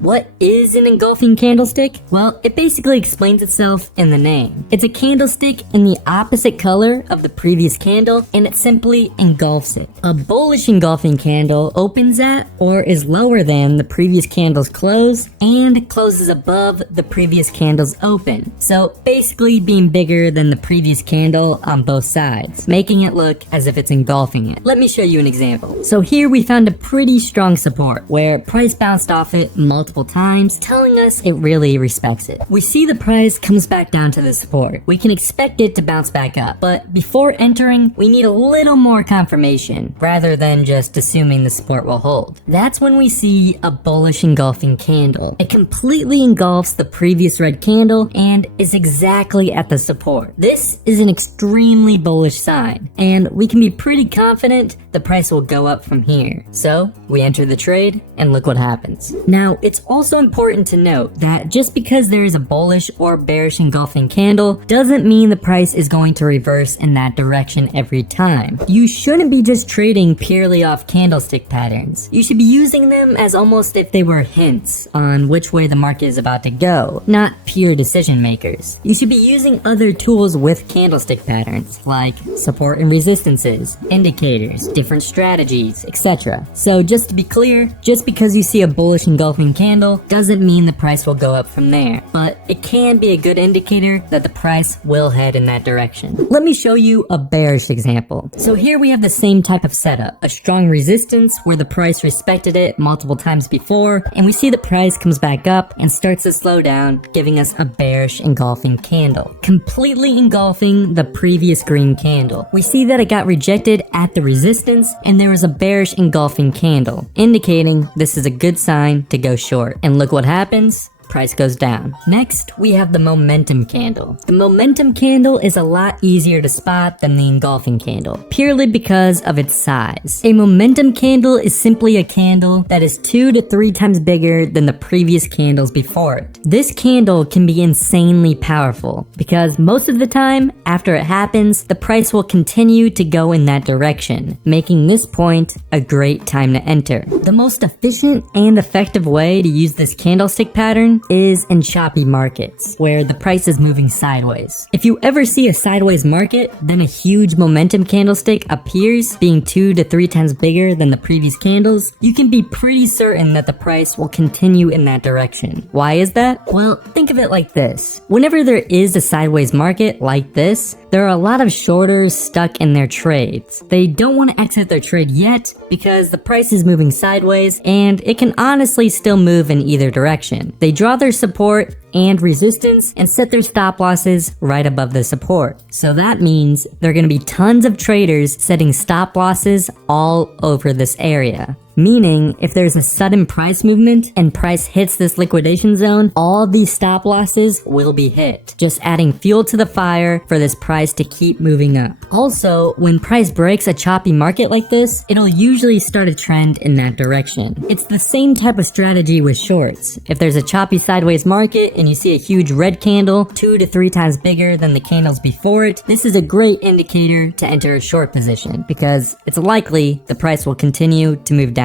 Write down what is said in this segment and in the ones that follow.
What is an engulfing candlestick? Well, it basically explains itself in the name. It's a candlestick in the opposite color of the previous candle, and it simply engulfs it. A bullish engulfing candle opens at or is lower than the previous candle's close and closes above the previous candle's open. So basically being bigger than the previous candle on both sides, making it look as if it's engulfing it. Let me show you an example. So here we found a pretty strong support where price bounced off it multiple times, telling us it really respects it. We see the price comes back down to the support. We can expect it to bounce back up, but before entering, we need a little more confirmation rather than just assuming the support will hold. That's when we see a bullish engulfing candle. It completely engulfs the previous red candle and is exactly at the support. This is an extremely bullish sign, and we can be pretty confident the price will go up from here. So we enter the trade and look what happens. Now, it's also important to note that just because there is a bullish or bearish engulfing candle doesn't mean the price is going to reverse in that direction every time. You shouldn't be just trading purely off candlestick patterns. You should be using them as almost if they were hints on which way the market is about to go, not pure decision makers. You should be using other tools with candlestick patterns like support and resistances, indicators, different strategies, etc. So just to be clear, just because you see a bullish engulfing candle doesn't mean the price will go up from there, but it can be a good indicator that the price will head in that direction. Let me show you a bearish example. So here we have the same type of setup, a strong resistance where the price respected it multiple times before, and we see the price comes back up and starts to slow down, giving us a bearish engulfing candle, completely engulfing the previous green candle. We see that it got rejected at the resistance, and there was a bearish engulfing candle, indicating this is a good sign to go short. And look what happens. Price goes down. Next, we have the momentum candle. The momentum candle is a lot easier to spot than the engulfing candle, purely because of its size. A momentum candle is simply a candle that is 2 to 3 times bigger than the previous candles before it. This candle can be insanely powerful because most of the time, after it happens, the price will continue to go in that direction, making this point a great time to enter. The most efficient and effective way to use this candlestick pattern is in choppy markets, where the price is moving sideways. If you ever see a sideways market, then a huge momentum candlestick appears, being 2 to 3 times bigger than the previous candles, you can be pretty certain that the price will continue in that direction. Why is that? Well, think of it like this. Whenever there is a sideways market like this, there are a lot of shorters stuck in their trades. They don't want to exit their trade yet because the price is moving sideways and it can honestly still move in either direction. They draw their support and resistance and set their stop losses right above the support. So that means there are going to be tons of traders setting stop losses all over this area. Meaning, if there's a sudden price movement and price hits this liquidation zone, all these stop losses will be hit, just adding fuel to the fire for this price to keep moving up. Also, when price breaks a choppy market like this, it'll usually start a trend in that direction. It's the same type of strategy with shorts. If there's a choppy sideways market and you see a huge red candle 2 to 3 times bigger than the candles before it, this is a great indicator to enter a short position because it's likely the price will continue to move downwards.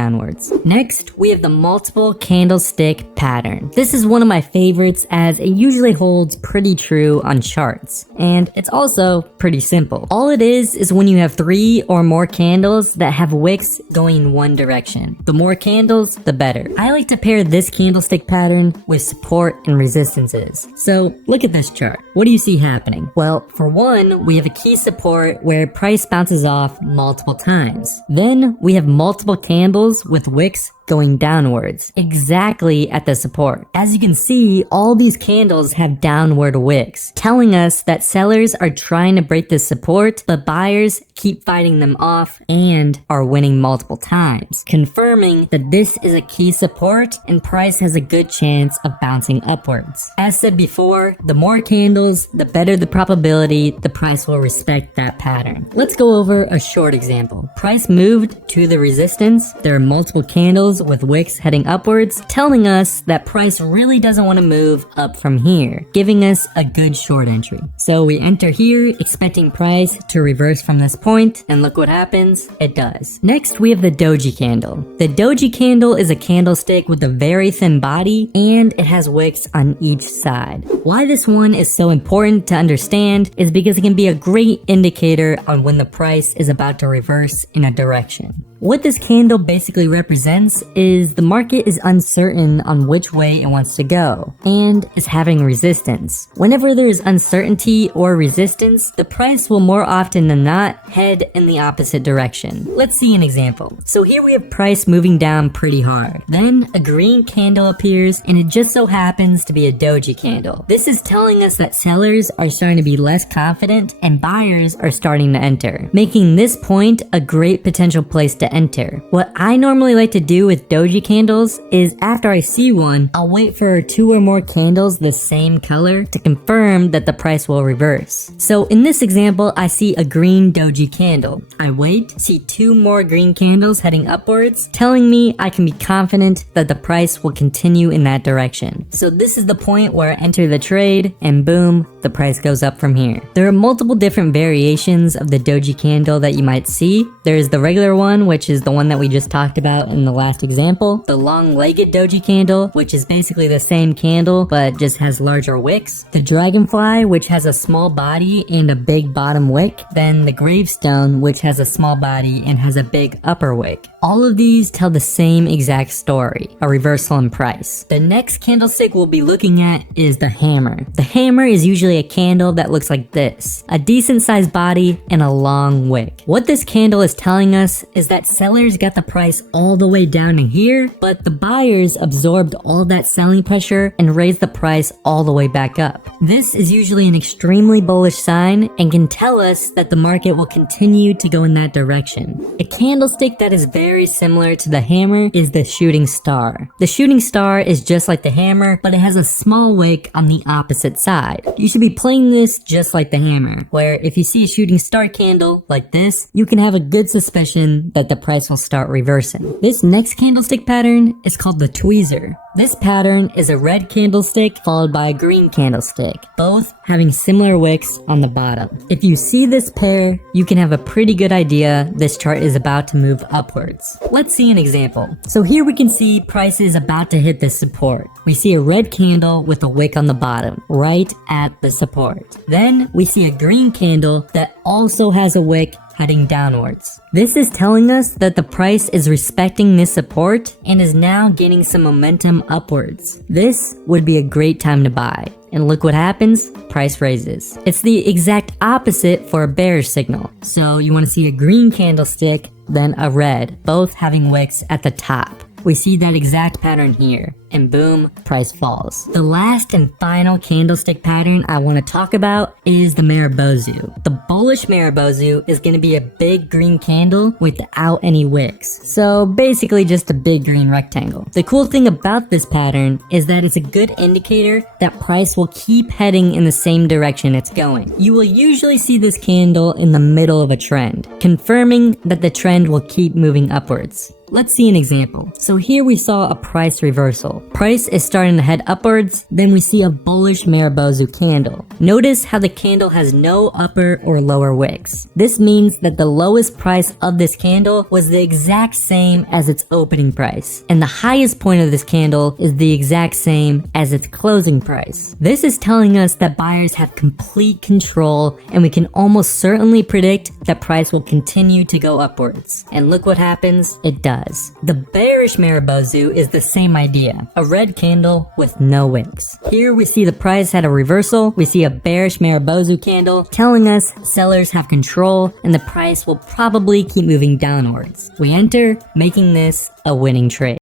Next, we have the multiple candlestick pattern. This is one of my favorites as it usually holds pretty true on charts, and it's also pretty simple. All it is when you have 3 or more candles that have wicks going in one direction. The more candles, the better. I like to pair this candlestick pattern with support and resistances. So look at this chart. What do you see happening? Well, for one, we have a key support where price bounces off multiple times. Then we have multiple candles with wicks going downwards, exactly at the support. As you can see, all these candles have downward wicks, telling us that sellers are trying to break this support, but buyers keep fighting them off and are winning multiple times, confirming that this is a key support and price has a good chance of bouncing upwards. As said before, the more candles, the better the probability the price will respect that pattern. Let's go over a short example. Price moved to the resistance. There are multiple candles candles with wicks heading upwards, telling us that price really doesn't want to move up from here, giving us a good short entry. So we enter here expecting price to reverse from this point, and look what happens, it does. Next we have the doji candle. The doji candle is a candlestick with a very thin body and it has wicks on each side. Why this one is so important to understand is because it can be a great indicator on when the price is about to reverse in a direction. What this candle basically represents is the market is uncertain on which way it wants to go and is having resistance. Whenever there is uncertainty or resistance, the price will more often than not head in the opposite direction. Let's see an example. So here we have price moving down pretty hard. Then a green candle appears and it just so happens to be a doji candle. This is telling us that sellers are starting to be less confident and buyers are starting to enter, making this point a great potential place to enter. What I normally like to do with doji candles is after I see one, I'll wait for 2 or more candles the same color to confirm that the price will reverse. So in this example, I see a green doji candle. I wait, see 2 more green candles heading upwards, telling me I can be confident that the price will continue in that direction. So this is the point where I enter the trade and boom, the price goes up from here. There are multiple different variations of the doji candle that you might see. There is the regular one, which is the one that we just talked about in the last example. The long-legged doji candle, which is basically the same candle but just has larger wicks. The dragonfly, which has a small body and a big bottom wick. Then the gravestone, which has a small body and has a big upper wick. All of these tell the same exact story, a reversal in price. The next candlestick we'll be looking at is the hammer. The hammer is usually a candle that looks like this, a decent sized body and a long wick. What this candle is telling us is that sellers got the price all the way down in here, but the buyers absorbed all that selling pressure and raised the price all the way back up. This is usually an extremely bullish sign and can tell us that the market will continue to go in that direction. A candlestick that is very similar to the hammer is the shooting star. The shooting star is just like the hammer, but it has a small wick on the opposite side. You should be playing this just like the hammer, where if you see a shooting star candle like this, you can have a good suspicion that the price will start reversing. This next candlestick pattern is called the tweezer. This pattern is a red candlestick followed by a green candlestick, both having similar wicks on the bottom. If you see this pair, you can have a pretty good idea this chart is about to move upwards. Let's see an example. So here we can see price is about to hit the support. We see a red candle with a wick on the bottom, right at the support. Then we see a green candle that also has a wick heading downwards. This is telling us that the price is respecting this support and is now gaining some momentum upwards. This would be a great time to buy. And look what happens, price raises. It's the exact opposite for a bearish signal. So you want to see a green candlestick, then a red, both having wicks at the top. We see that exact pattern here, and boom, price falls. The last and final candlestick pattern I want to talk about is the Maribozu. The bullish Maribozu is going to be a big green candle without any wicks. So basically just a big green rectangle. The cool thing about this pattern is that it's a good indicator that price will keep heading in the same direction it's going. You will usually see this candle in the middle of a trend, confirming that the trend will keep moving upwards. Let's see an example. So here we saw a price reversal. Price is starting to head upwards, then we see a bullish Maribozu candle. Notice how the candle has no upper or lower wicks. This means that the lowest price of this candle was the exact same as its opening price, and the highest point of this candle is the exact same as its closing price. This is telling us that buyers have complete control, and we can almost certainly predict that price will continue to go upwards. And look what happens, it does. The bearish Maribozu is the same idea, a red candle with no wicks. Here we see the price had a reversal, we see a bearish Maribozu candle telling us sellers have control and the price will probably keep moving downwards. We enter, making this a winning trade.